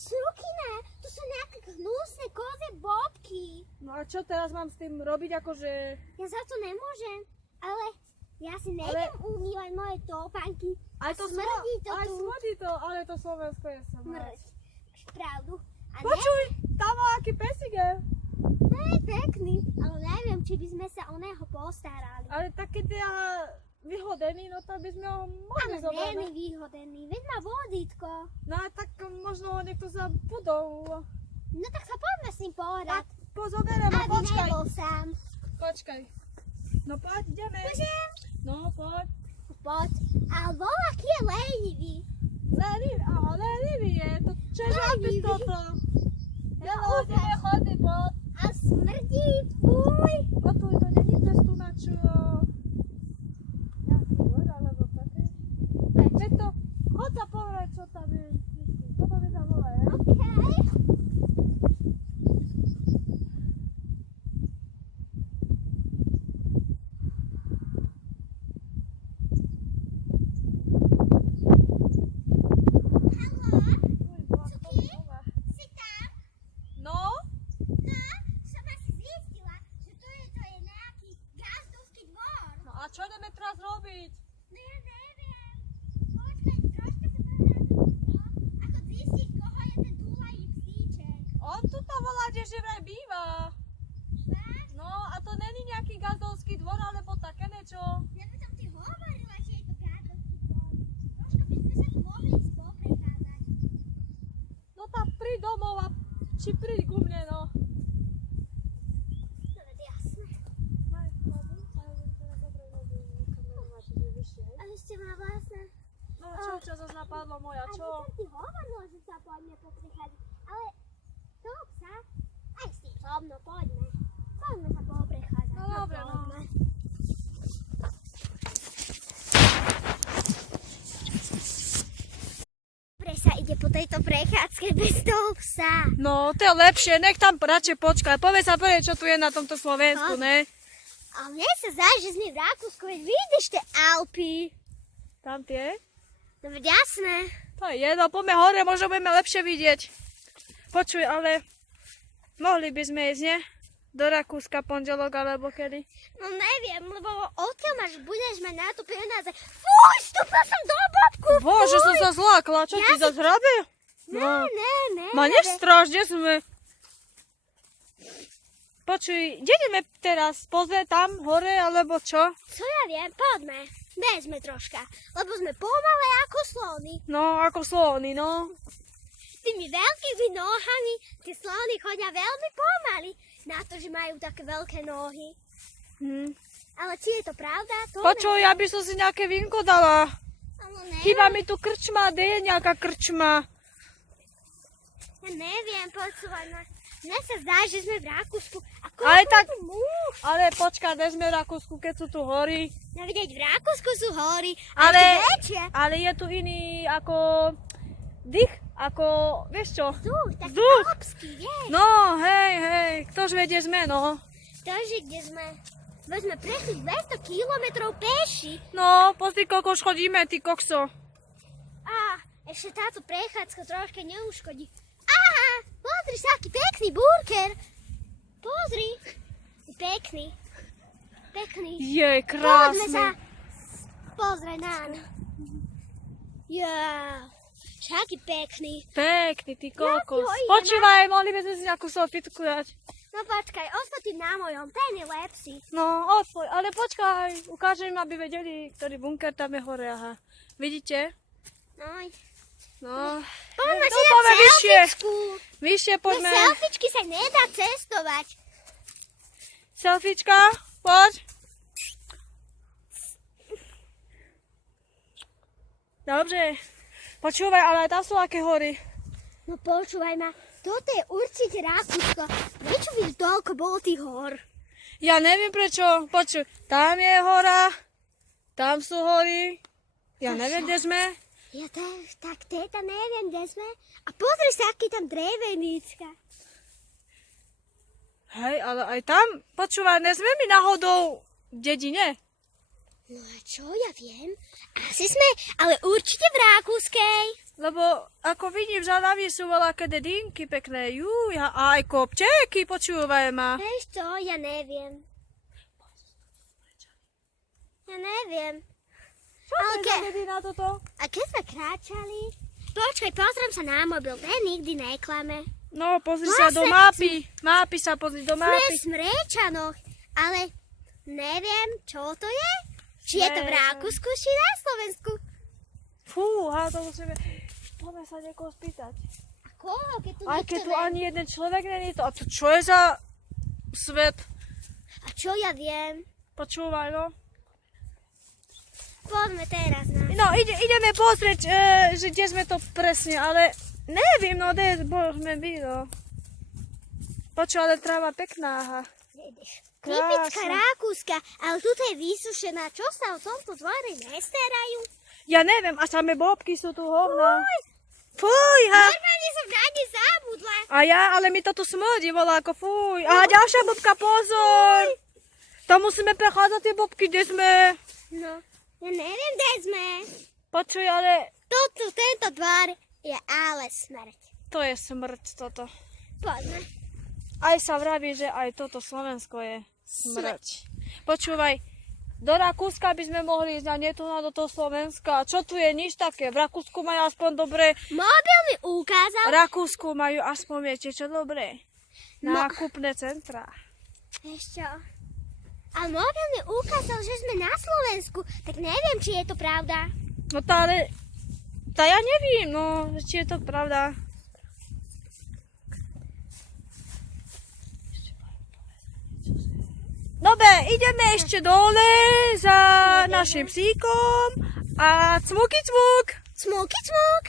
Srukina, to sú nejaké hnusné kozie bobky. No a čo teraz mám s tým robiť, akože... Ja za to nemôžem, ale ja si nejdem umývať moje topánky. Aj to smrdí to aj tu. smrdí to, ale to Slovensko je samé. Mrť. Pravdu. A Počuj, tam má aký pesik je. je pekný, ale neviem, či by sme sa o neho postarali. Ale tak keď je vyhodený, no to by sme ho mohli Ale zobrať. nie je vyhodený, veď má vodítko. No a tak možno ho niekto za budou. No tak sa poďme s ním pohrať. Pozoberiem, Aby počkaj. nebol sám. Počkaj. No poď, ideme. Môžem? No poď. Poď. Ale volaký je lenivý. Lenivý je. To čo je zápis Lenivý. toto? No, Ideme chody, poď. A smrdí, fuj. No tu to není cestu na čo... Nejaký dvor, alebo také. Veď to, chod sa povedať, čo tam je. Toto mi tam volá, je? Okej. Si tam? No? No, som asi zistila, že to je nejaký gazdovský dvor. No a čo ideme teraz robiť? No ja neviem. Počkaj, troška sa pohrať. Ako zistiť, koho je ten túlajý psíček. On tu to volá, že vraj býva. Fakt? No a to není nejaký gazdovský dvor, alebo také niečo? Ja by som ti hovorila, že je to gazdovský dvor. Troška by sme sa tu mohli ísť poprechádzať. No tak príď domov a či príď ku mne, no. No veď jasné. A vy ste ma vlastne... No čo zase napadlo moja, A čo? by som ti hovorila, že sa poďme poprechádzať. Ale to psa, aj s tým psom, no poďme. Poďme sa poprechádzať. No dobre, no. poďme. Dobre sa ide po tejto prechádzke bez toho psa. No, to je lepšie, nech tam radšej počkaj. Povedz sa prvé, čo tu je na tomto Slovensku, No. ne? A mne sa zdá, že sme v Rakúsku, veď vidíš tie Alpy. Tam tie? No veď jasné. To je jedno, poďme hore, možno budeme lepšie vidieť. Počuj, ale mohli by sme ísť, nie? Do Rakúska pondelok alebo kedy? No neviem, lebo odkiaľ budeš mať na to peniaze. Fuj, vstúpila som do bobku, Bože, som fuj. sa zlákla, čo Ja ti si- zase hrabe? Ne. Ma nestráž, kde sme? Počuj, kde ideme teraz? Pozrieť tam, hore, alebo čo? Co ja viem, poďme. Bežme troška, lebo sme pomalé ako slony. No, ako slony, no. Tými veľkými nohami tie slony chodia veľmi pomaly, na to, že majú také veľké nohy. Ale či je to pravda, to Počuj, ja by som si nejaké vínko dala. Ale neviem. Chýba mi tu krčma, kde je nejaká krčma? Ja neviem, počúvaj ma. Mne sa zdá, že sme v Rakúsku. A Ale koľko tak- tu muž? Ale počkaj, kde sme v Rakúsku, keď sú tu hory. No vidieť, v Rakúsku sú hory, Ale- ale väčšie. Ale je tu iný ako dých, ako, vieš čo? Vzduch, taký Vzduch. alpský, vieš. No, hej, ktož vie, kde sme, no. Takže kde sme? My sme prešli 200 kilometrov peši. No, pozri, koľko už chodíme, ty kokso. A ešte táto prechádzka troška neuškodí. Aha, pozri sa, aký pekný burger. Pozri. Je pekný. Pekný. Jej, Poďme sa krásne. pozrieť naň. Ja, všaký pekný. Pekný, ty kokos. ho idem Počúvaj, mohli by sme si nejakú sofitku dať. No počkaj, osvetím na mojom, ten je lepší. No, otvoj, ale počkaj, ukážem im, aby vedeli, ktorý bunker tam je hore, aha. Vidíte? No, Poďme No, si dať poďme vyššie. selfiečku. vyššie Bez poďme. selfiečky sa nedá cestovať. Selfiečka, poď. Dobre, počúvaj, ale aj tam sú aké hory. No počúvaj ma, toto je určite Rakúsko. Prečo by toľko bolo tých hor? Ja neviem prečo, počuj, tam je hora, tam sú hory, ja neviem, kde sme. Ja tak teta neviem, kde sme. A pozri sa, aký tam dreveníčka. Hej, ale aj tam, počúvaj, ne sme my náhodou v dedine? No a čo ja viem? Asi sme, ale určite v Rakúskej. Lebo ako vidím, že na sú veľaké dedinky pekné. Juj, a aj kopčeky, počúvaj ma. Vieš čo, ja neviem. Ja neviem. Čo to je za dedina toto? A keď sme kráčali... Počkaj, pozriem sa na mobil, ten nikdy neklame. No, pozri sa do mapy. Mapy sa pozri do Sme v mapy. Smrečanoch, ale neviem, čo to je. Či je to v Rakúsku, či na Slovensku. Fúha, to musíme... Poďme sa niekoho spýtať. A koho, keď tu Aj nikto keď tu nevie? ani jeden človek není to. A to čo je za svet? A čo ja viem? Počúvaj, no. Poďme teraz na... No, ideme pozrieť, že kde sme to presne, ale neviem, no, kde sme byli, no. Počuj, ale tráva pekná, aha. Typická Krásne. Rakúska, ale tuto je vysušená. Čo sa o tomto dvore nestarajú? Ja neviem, a samé bobky sú tu hovna. Fújha. Normálne som na ne zabudla. A ja, ale mi to tu smrdí, volá ako fúj. A ďalšia bobka, pozor. Tam musíme prechádzať tie bobky, kde sme. No, ja neviem, kde sme. Počuj, ale Tento dvor je ale smrť. to je smrť, toto. Poďme. Aj sa vraví, že aj toto Slovensko je smrť. Počúvaj, do Rakúska by sme mohli ísť a nie tu do toho Slovenska. Čo tu je nič také? V Rakúsku majú aspoň dobré. Mobil mi ukázal. V Rakúsku majú aspoň, viete čo, dobré. Nákupné centrá. Vieš čo? A mobil mi ukázal, že sme na Slovensku. Tak neviem, či je to pravda. No tá, ale... Tá ja neviem, no, či je to pravda. Dobre, ideme ešte dole za našim psíkom a cmuky cmuk. Cmuky cmuk.